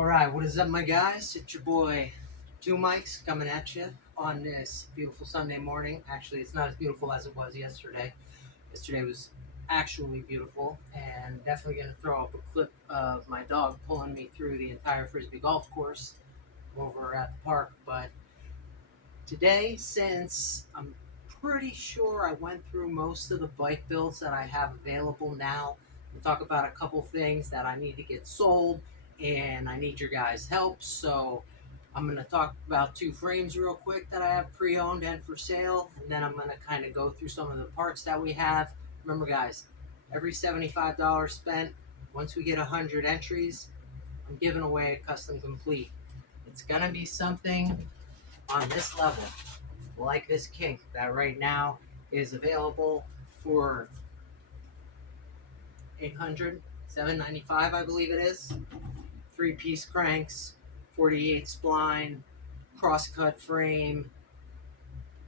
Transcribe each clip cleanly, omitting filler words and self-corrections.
All right, what is up, my guys? It's your boy, Two Mics, coming at you on this beautiful Sunday morning. Actually, it's not as beautiful as it was yesterday. Yesterday was actually beautiful, and definitely going to throw up a clip of my dog pulling me through the entire Frisbee golf course over at the park. But today, since I'm pretty sure I went through most of the bike builds that I have available now, we'll talk about a couple things that I need to get sold, and I need your guys' help. So I'm going to talk about two frames real quick that I have pre-owned and for sale, and then I'm going to kind of go through some of the parts that we have. Remember, guys, every $75 spent, once we get 100 entries, I'm giving away a custom complete. It's going to be something on this level, like this kink that right now is available for 800, 795, I believe it is. 3-piece cranks, 48 spline, cross-cut frame,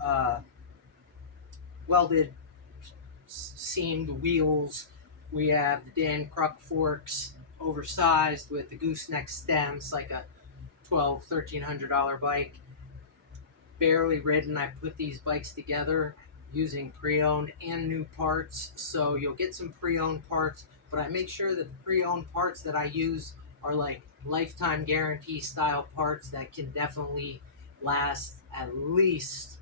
uh, welded seamed wheels. We have the Dan Kruk forks, oversized with the gooseneck stems, like a $1,200, $1,300 bike. Barely ridden. I put these bikes together using pre-owned and new parts, so you'll get some pre-owned parts, but I make sure that the pre-owned parts that I use are like lifetime guarantee style parts that can definitely last at least,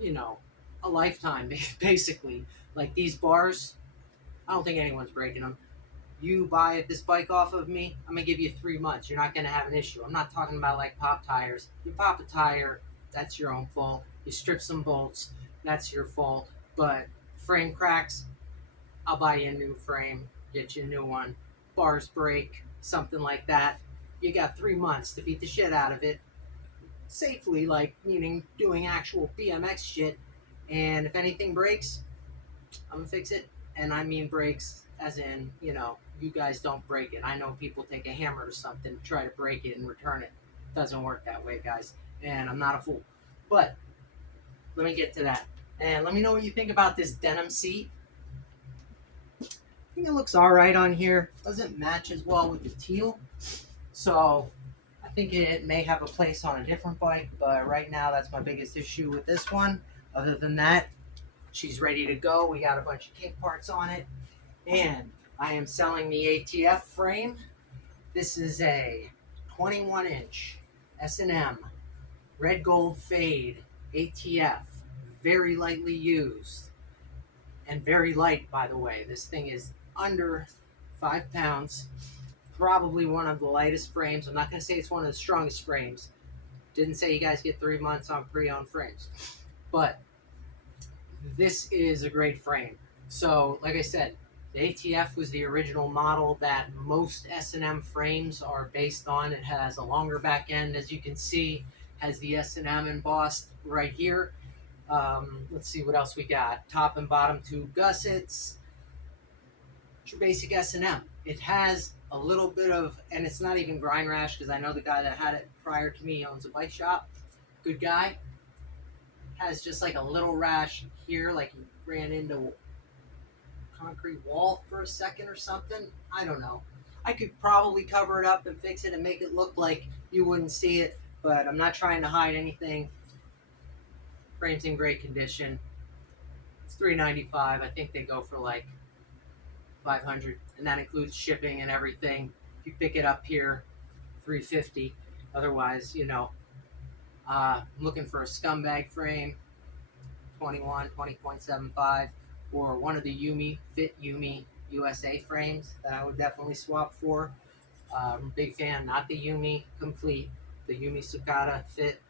you know, a lifetime. Basically, like these bars, I don't think anyone's breaking them. You buy this bike off of me, I'm gonna give you 3 months. You're not gonna have an issue. I'm not talking about like pop tires. You pop a tire, that's your own fault. You strip some bolts, that's your fault. But frame cracks, I'll buy you a new frame, get you a new one. Bars break, something like that. You got 3 months to beat the shit out of it safely, like meaning doing actual BMX shit. And if anything breaks, I'm gonna fix it, and I mean breaks as in, you guys don't break it. I know people take a hammer or something, try to break it and return it. Doesn't work that way, guys. And I'm not a fool. But let me get to that. And let me know what you think about this denim seat. I think it looks alright on here. Doesn't match as well with the teal. So I think it may have a place on a different bike, but right now that's my biggest issue with this one. Other than that, she's ready to go. We got a bunch of kink parts on it. And I am selling the ATF frame. This is a 21-inch S&M red gold fade ATF. Very lightly used. And very light, by the way. This thing is under 5 pounds. Probably one of the lightest frames. I'm not going to say it's one of the strongest frames. Didn't say you guys get 3 months on pre-owned frames. But this is a great frame. So, like I said, the ATF was the original model that most S&M frames are based on. It has a longer back end, as you can see, has the S&M embossed right here. Let's see what else we got. Top and bottom two gussets. It's your basic S&M. It has a little bit of, and it's not even grind rash, because I know the guy that had it prior to me owns a bike shop. Good guy. Has just like a little rash here, like he ran into a concrete wall for a second or something. I don't know. I could probably cover it up and fix it and make it look like you wouldn't see it, but I'm not trying to hide anything. Frame's in great condition. It's $395. I think they go for like $500, and that includes shipping and everything. If you pick it up here, $350. Otherwise, I'm looking for a scumbag frame, 20.75, or one of the Fit Yumi USA frames that I would definitely swap for. I'm a big fan, not the Yumi Complete, the Yumi Sukata Fit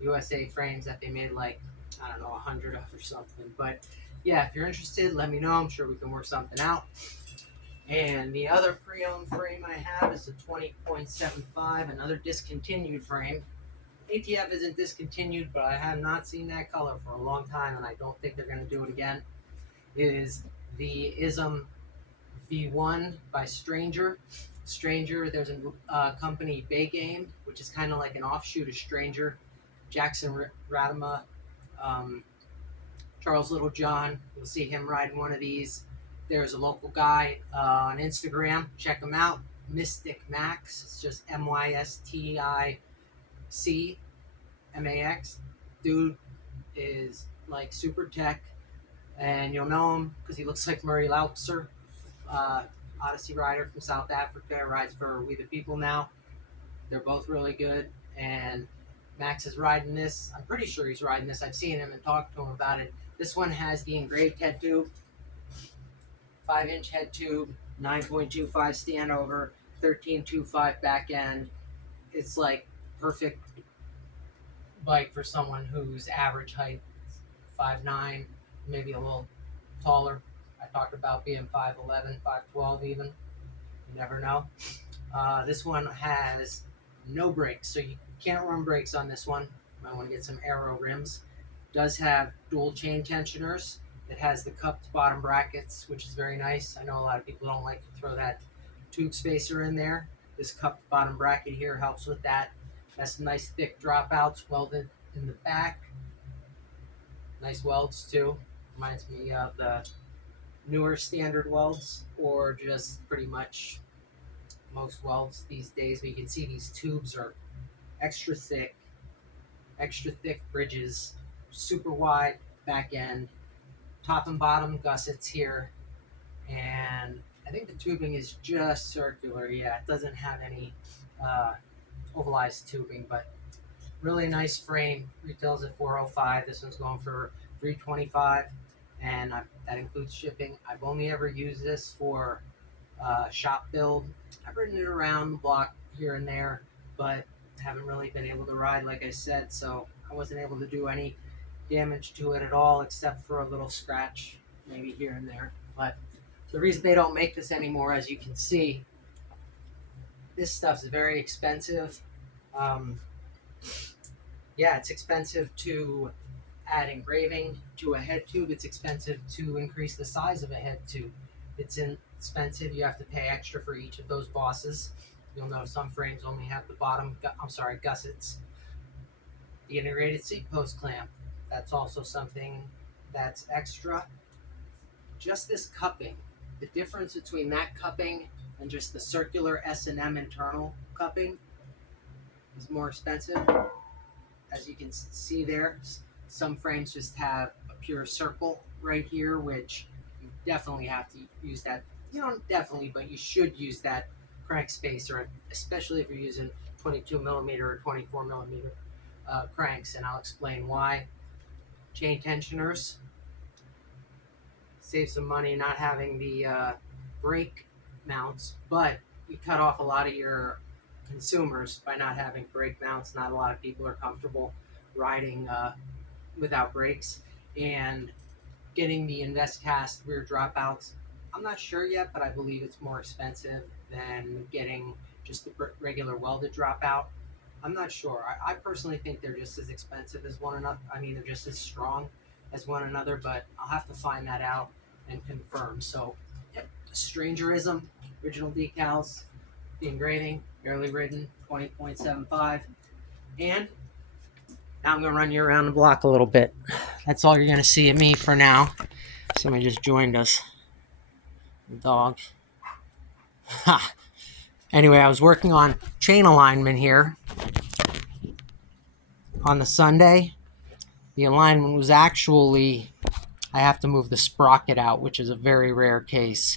USA frames that they made like, I don't know, 100 of or something. But yeah, if you're interested, let me know. I'm sure we can work something out. And the other pre-owned frame I have is a 20.75, another discontinued frame. ATF isn't discontinued, but I have not seen that color for a long time, and I don't think they're going to do it again. It is the ISM V1 by Stranger. There's a company, Bay Game, which is kind of like an offshoot of Stranger. Jackson Radama, Charles Littlejohn, you'll see him riding one of these. There's a local guy on Instagram. Check him out. Mystic Max. It's just MYSTICMAX. Dude is like super tech, and you'll know him because he looks like Murray Lautzer, uh, Odyssey rider from South Africa. Rides for We the People now. They're both really good, and Max is riding this. I'm pretty sure he's riding this. I've seen him and talked to him about it. This one has the engraved head tube, 5-inch head tube, 9.25 standover, 13.25 back end. It's like perfect bike for someone whose average height is 5'9", maybe a little taller. I talked about being 5'11", 5'12 even. You never know. This one has no brakes, so you can't run brakes on this one. You might want to get some aero rims. It does have dual chain tensioners. It has the cupped bottom brackets, which is very nice. I know a lot of people don't like to throw that tube spacer in there. This cupped bottom bracket here helps with that. It has some nice thick dropouts welded in the back. Nice welds too. Reminds me of the newer standard welds, or just pretty much most welds these days. But you can see these tubes are extra thick bridges, super wide back end, top and bottom gussets here, and I think the tubing is just circular. Yeah, it doesn't have any ovalized tubing, but really nice frame. Retails at $405. This one's going for $325, and that includes shipping. I've only ever used this for shop build. I've ridden it around the block here and there, but haven't really been able to ride, like I said, so I wasn't able to do any damage to it at all, except for a little scratch maybe here and there. But the reason they don't make this anymore, as you can see, this stuff's very expensive. Yeah, it's expensive to add engraving to a head tube. It's expensive to increase the size of a head tube. It's expensive. You have to pay extra for each of those bosses. You'll notice some frames only have the gussets. The integrated seat post clamp. That's also something that's extra. Just this cupping. The difference between that cupping and just the circular S&M internal cupping is more expensive. As you can see there, some frames just have a pure circle right here, which you definitely have to use that. You don't definitely, but you should use that crank spacer, especially if you're using 22 millimeter or 24 millimeter cranks, and I'll explain why. Chain tensioners. Save some money not having the brake mounts, but you cut off a lot of your consumers by not having brake mounts. Not a lot of people are comfortable riding without brakes, and getting the InvestCast rear dropouts. I'm not sure yet, but I believe it's more expensive than getting just the regular welded dropout. I'm not sure. I personally think they're just as expensive as one another. I mean, they're just as strong as one another, but I'll have to find that out and confirm. So, yep, Strangerism, original decals, the engraving, barely ridden, 20.75. And now I'm going to run you around the block a little bit. That's all you're going to see of me for now. Somebody just joined us. The dog. Ha! Anyway, I was working on chain alignment here on the Sunday. The alignment was actually, I have to move the sprocket out, which is a very rare case,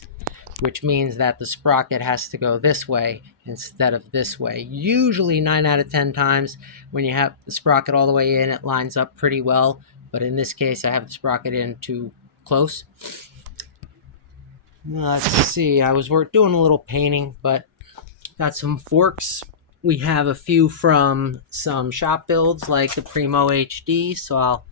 which means that the sprocket has to go this way instead of this way. Usually 9 out of 10 times when you have the sprocket all the way in, it lines up pretty well. But in this case, I have the sprocket in too close. Let's see, I was doing a little painting, but got some forks. We have a few from some shop builds like the Primo HD, so I'll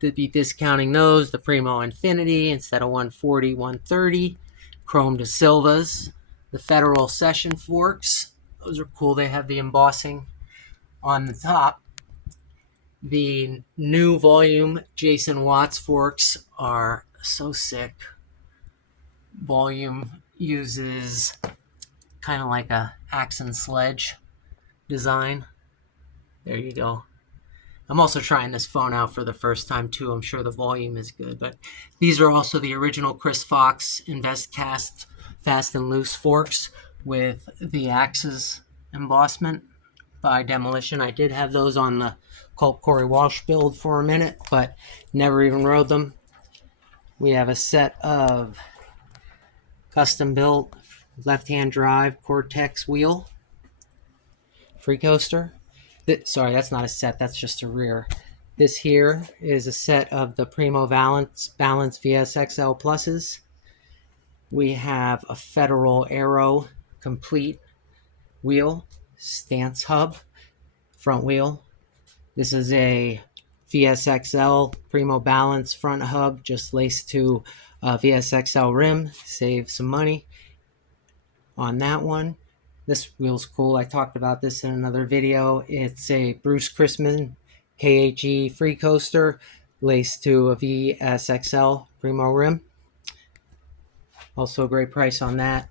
be discounting those. The Primo Infinity instead of 140, 130. Chrome de Silvas. The Federal Session forks. Those are cool. They have the embossing on the top. The new volume Jason Watts forks are so sick. Volume uses kind of like a axe and sledge design. There you go. I'm also trying this phone out for the first time too. I'm sure the volume is good, but these are also the original Chris Fox InvestCast Fast and Loose forks, with the axes embossment by Demolition. I did have those on the Colt Corey Walsh build for a minute, but never even rode them. We have a set of custom built left-hand drive Cortex wheel free coaster. Sorry, that's not a set, that's just a rear. This here is a set of the Primo Balance VSXL Pluses. We have a Federal Aero complete wheel, stance hub, front wheel. This is a VSXL Primo Balance front hub, just laced to a VSXL rim. Save some money on that one. This wheel's cool. I talked about this in another video. It's a Bruce Chrisman KHE free coaster laced to a VSXL Primo rim. Also a great price on that.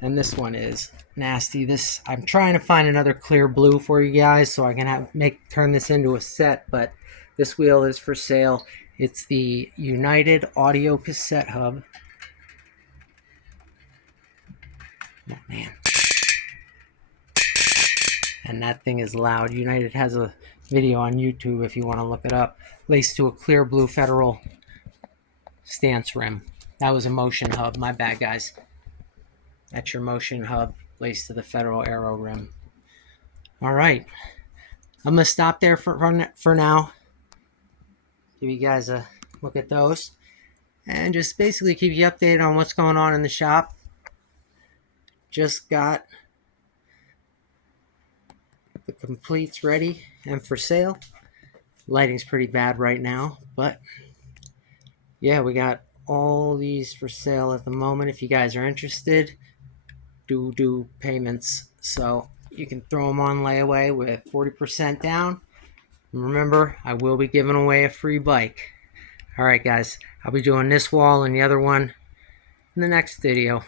And this one is nasty. I'm trying to find another clear blue for you guys so I can turn this into a set, but this wheel is for sale. It's the United Audio Cassette Hub. Oh man. And that thing is loud. United has a video on YouTube if you want to look it up. Laced to a clear blue Federal stance rim. That was a Motion hub. My bad, guys. That's your Motion hub laced to the Federal Aero rim. All right. I'm going to stop there for now. Give you guys a look at those. And just basically keep you updated on what's going on in the shop. Just got the completes ready and for sale. Lighting's pretty bad right now, but yeah, we got all these for sale at the moment. If you guys are interested, do payments, so you can throw them on layaway with 40% down. And remember, I will be giving away a free bike. All right, guys, I'll be doing this wall and the other one in the next video.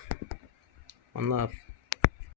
One love.